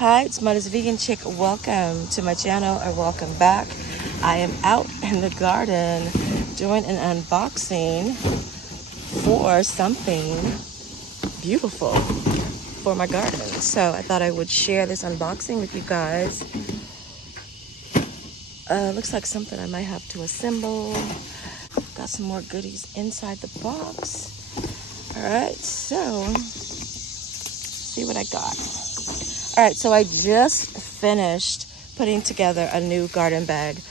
Hi, it's Mother's Vegan Chick. Welcome to my channel, or welcome back. I am out in the garden doing an unboxing for something beautiful for my garden. So I thought I would share this unboxing with you guys. Looks like something I might have to assemble. Got some more goodies inside the box. All right, so see what I got. All right, so I just finished putting together a new garden bed.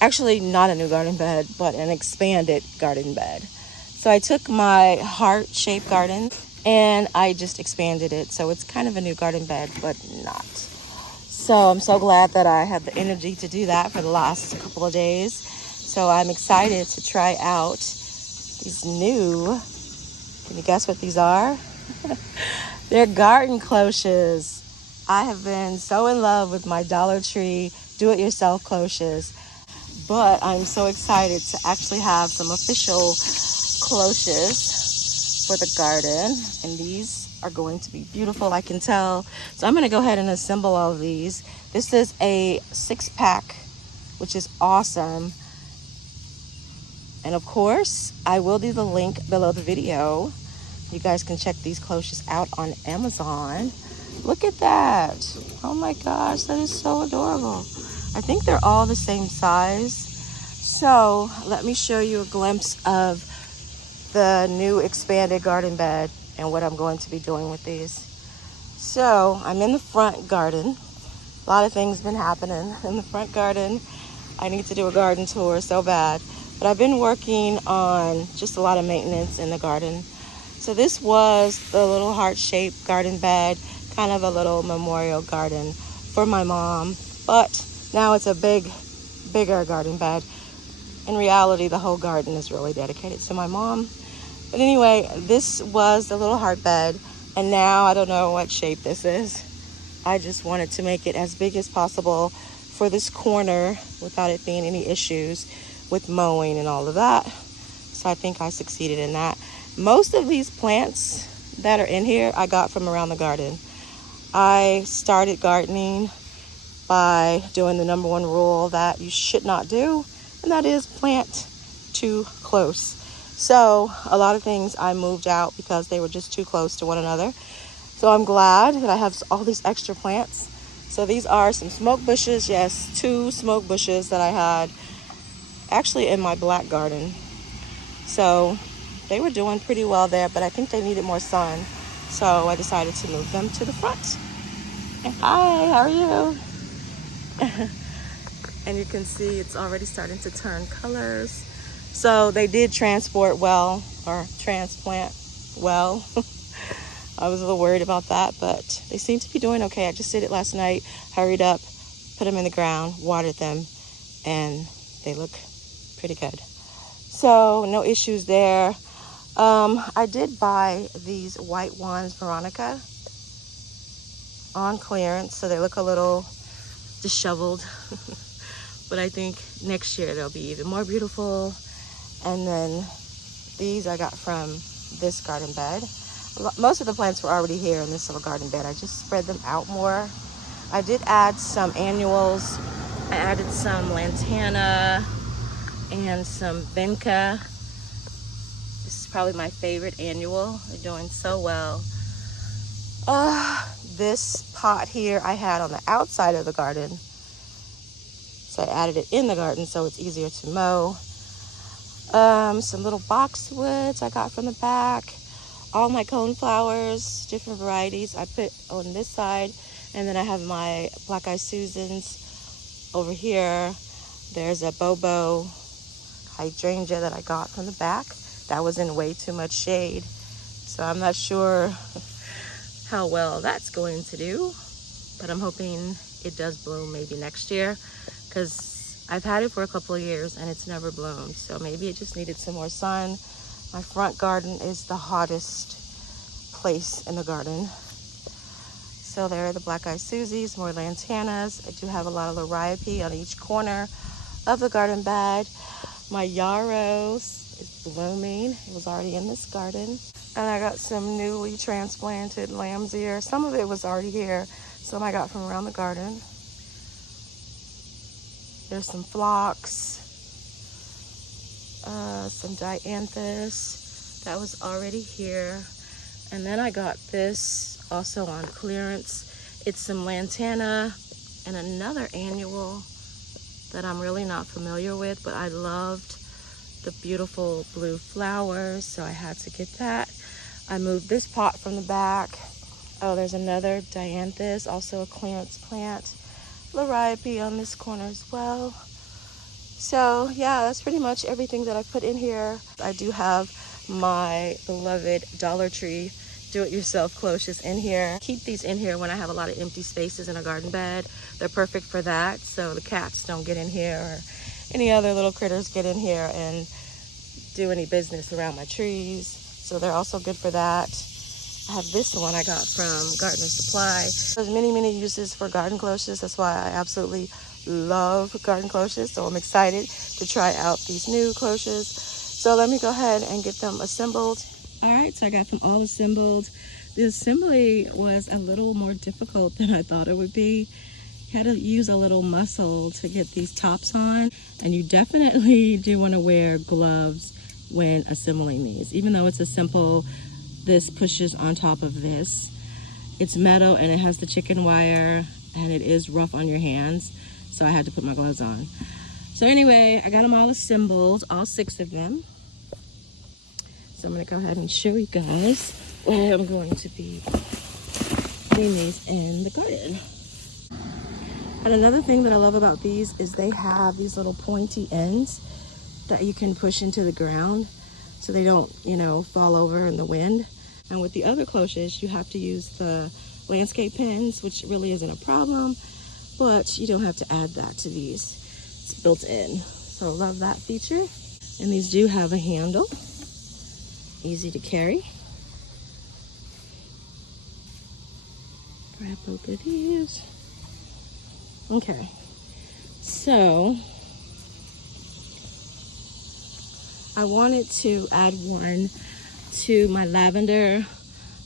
Actually, not a new garden bed, but an expanded garden bed. So I took my heart-shaped garden and I just expanded it. So it's kind of a new garden bed, but not. So I'm so glad that I had the energy to do that for the last couple of days. So I'm excited to try out these new, can you guess what these are? They're garden cloches. I have been so in love with my Dollar Tree do-it-yourself cloches, but I'm so excited to actually have some official cloches for the garden, and these are going to be beautiful, I can tell. So I'm going to go ahead and assemble all of these. This is a 6-pack, which is awesome. And of course, I will do the link below the video. You guys can check these cloches out on Amazon. Look at that. Oh my gosh, that is so adorable. I think they're all the same size. So let me show you a glimpse of the new expanded garden bed and what I'm going to be doing with these. So I'm in the front garden. A lot of things been happening in the front garden. I need to do a garden tour so bad. But I've been working on just a lot of maintenance in the garden. So this was the little heart-shaped garden bed, kind of a little memorial garden for my mom, but now it's a bigger garden bed. In reality, the whole garden is really dedicated to my mom. But anyway, this was the little heart bed, and now I don't know what shape this is. I just wanted to make it as big as possible for this corner without it being any issues with mowing and all of that. So I think I succeeded in that. Most of these plants that are in here I got from around the garden. I started gardening by doing the number one rule that you should not do, and that is plant too close. So a lot of things I moved out because they were just too close to one another. So I'm glad that I have all these extra plants. So these are some smoke bushes. Yes, 2 smoke bushes that I had actually in my black garden. So they were doing pretty well there, but I think they needed more sun. So I decided to move them to the front. Hi, how are you? And you can see it's already starting to turn colors. So they did transport well, or transplant well. I was a little worried about that, but they seem to be doing okay. I just did it last night, hurried up, put them in the ground, watered them, and they look pretty good. So no issues there. I did buy these white ones, Veronica, on clearance, so they look a little disheveled. But I think next year they'll be even more beautiful. And then these I got from this garden bed. Most of the plants were already here in this little garden bed. I just spread them out more. I did add some annuals. I added some lantana and some vinca. This is probably my favorite annual. They're doing so well. This pot here I had on the outside of the garden. So I added it in the garden so it's easier to mow. Some little boxwoods I got from the back. All my coneflowers, different varieties I put on this side. And then I have my black-eyed Susans over here. There's a bobo hydrangea that I got from the back. That was in way too much shade. So I'm not sure how well that's going to do, but I'm hoping it does bloom maybe next year, because I've had it for a couple of years and it's never bloomed. So maybe it just needed some more sun. My front garden is the hottest place in the garden. So there are the black-eyed Susies, more lantanas. I do have a lot of liriope on each corner of the garden bed. My yarrow is blooming. It was already in this garden. And I got some newly transplanted lamb's ear. Some of it was already here. Some I got from around the garden. There's some phlox, some dianthus that was already here. And then I got this also on clearance. It's some lantana and another annual that I'm really not familiar with, but I loved the beautiful blue flowers, so I had to get that. I moved this pot from the back. Oh, there's another dianthus, also a clearance plant. Liriope on this corner as well. So yeah, that's pretty much everything that I put in here. I do have my beloved Dollar Tree do-it-yourself cloches in here. Keep these in here when I have a lot of empty spaces in a garden bed. They're perfect for that, so the cats don't get in here or any other little critters get in here and do any business around my trees. So they're also good for that. I have this one I got from Gardener Supply. There's many uses for garden cloches. That's why I absolutely love garden cloches. So I'm excited to try out these new cloches. So let me go ahead and get them assembled. All right, so I got them all assembled. The assembly was a little more difficult than I thought it would be. Had to use a little muscle to get these tops on. And you definitely do want to wear gloves when assembling these. Even though it's a simple, this pushes on top of this. It's metal and it has the chicken wire and it is rough on your hands. So I had to put my gloves on. So anyway, I got them all assembled, all 6 of them. So I'm gonna go ahead and show you guys where I'm going to be putting these in the garden. And another thing that I love about these is they have these little pointy ends that you can push into the ground so they don't, you know, fall over in the wind. And with the other cloches, you have to use the landscape pins, which really isn't a problem, but you don't have to add that to these. It's built in. So I love that feature. And these do have a handle. Easy to carry. Grab both of these. Okay, so I wanted to add one to my lavender.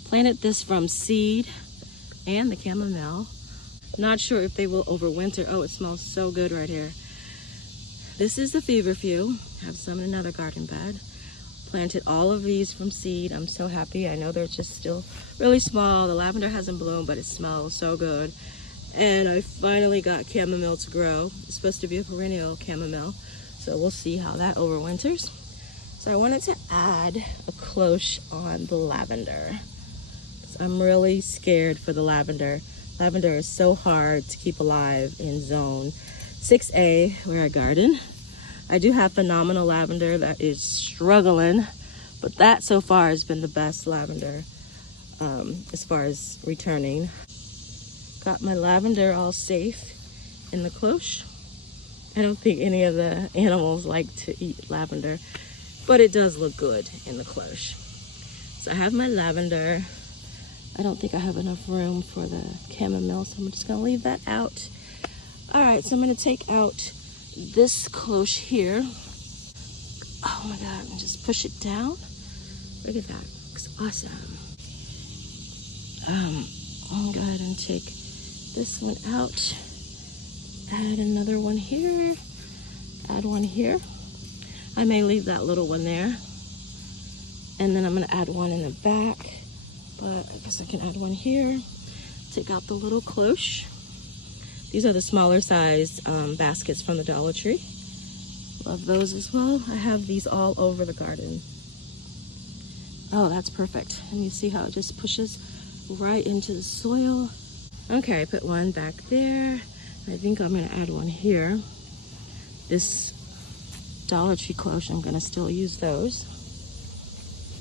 Planted this from seed and the chamomile. Not sure if they will overwinter. Oh, it smells so good right here. This is the feverfew. I have some in another garden bed. Planted all of these from seed. I'm so happy. I know they're just still really small. The lavender hasn't bloomed, but it smells so good. And I finally got chamomile to grow. It's supposed to be a perennial chamomile, so we'll see how that overwinters. So I wanted to add a cloche on the lavender. I'm really scared for the lavender. Lavender is so hard to keep alive in zone 6A where I garden. I do have phenomenal lavender that is struggling, but that so far has been the best lavender as far as returning. Got my lavender all safe in the cloche. I don't think any of the animals like to eat lavender, but it does look good in the cloche. So I have my lavender. I don't think I have enough room for the chamomile, so I'm just gonna leave that out. All right, so I'm gonna take out this cloche here. Oh my God, and just push it down. Look at that, looks awesome. I'll go ahead and take this one out. Add another one here. Add one here. I may leave that little one there. And then I'm gonna add one in the back, but I guess I can add one here. Take out the little cloche. These are the smaller size baskets from the Dollar Tree. Love those as well. I have these all over the garden. Oh, that's perfect. And you see how it just pushes right into the soil. Okay, I put one back there. I think I'm gonna add one here. This Dollar Tree cloche, I'm gonna still use those.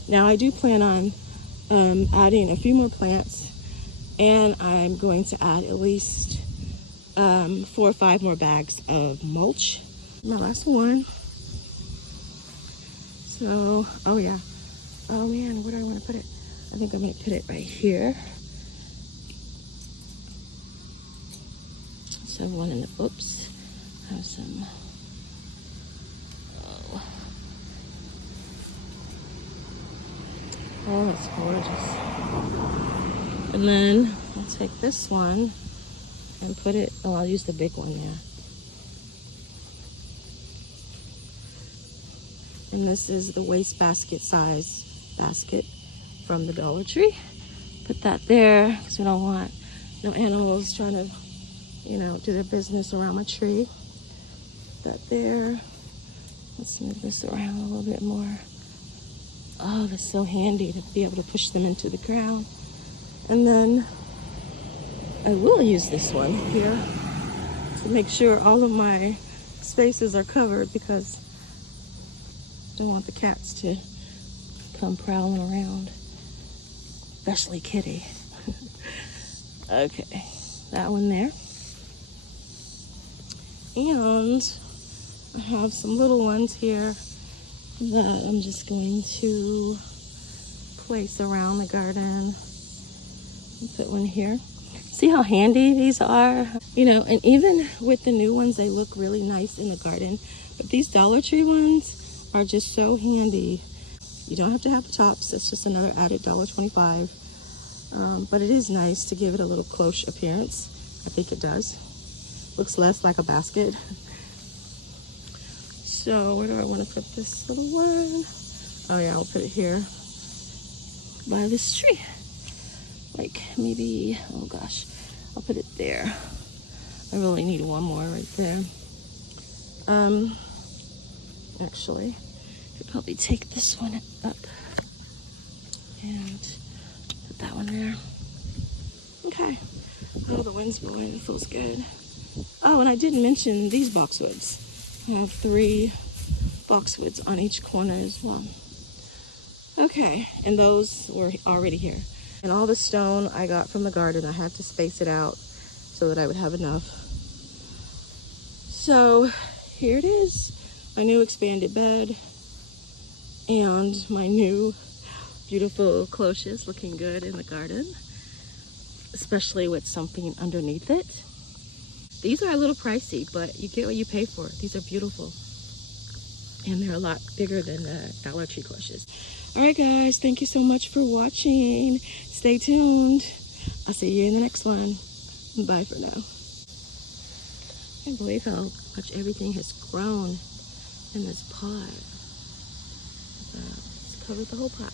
Now I do plan on adding a few more plants, and I'm going to add at least 4 or 5 more bags of mulch. My last one. So, oh yeah. Oh man, where do I want to put it? I think I'm going to put it right here. So one in the, oops, have some, oh, that's gorgeous. And then I'll take this one and put it, oh, I'll use the big one, yeah. And this is the wastebasket size basket from the Dollar Tree. Put that there because we don't want no animals trying to, you know, do their business around my tree. Put that there. Let's move this around a little bit more. Oh, that's so handy to be able to push them into the ground. And then I will use this one here to make sure all of my spaces are covered because I don't want the cats to come prowling around, especially Kitty. Okay, that one there. And I have some little ones here that I'm just going to place around the garden. Put one here. See how handy these are? You know, and even with the new ones, they look really nice in the garden. But these Dollar Tree ones are just so handy. You don't have to have the tops. It's just another added $1.25. But it is nice to give it a little cloche appearance. I think it does. Looks less like a basket. So where do I want to put this little one? Oh yeah, I'll put it here by this tree. Like maybe, oh gosh, I'll put it there. I really need one more right there. Actually, I could probably take this one up and put that one there. Okay. Oh, the wind's blowing. It feels good. Oh, and I didn't mention these boxwoods. I have 3 boxwoods on each corner as well. Okay, and those were already here. And all the stone I got from the garden, I had to space it out so that I would have enough. So here it is, my new expanded bed and my new beautiful cloches looking good in the garden, especially with something underneath it. These are a little pricey, but you get what you pay for. These are beautiful. And they're a lot bigger than the Dollar Tree cloches. All right, guys, thank you so much for watching. Stay tuned. I'll see you in the next one. Bye for now. I can't believe how much everything has grown in this pot. It's covered the whole pot.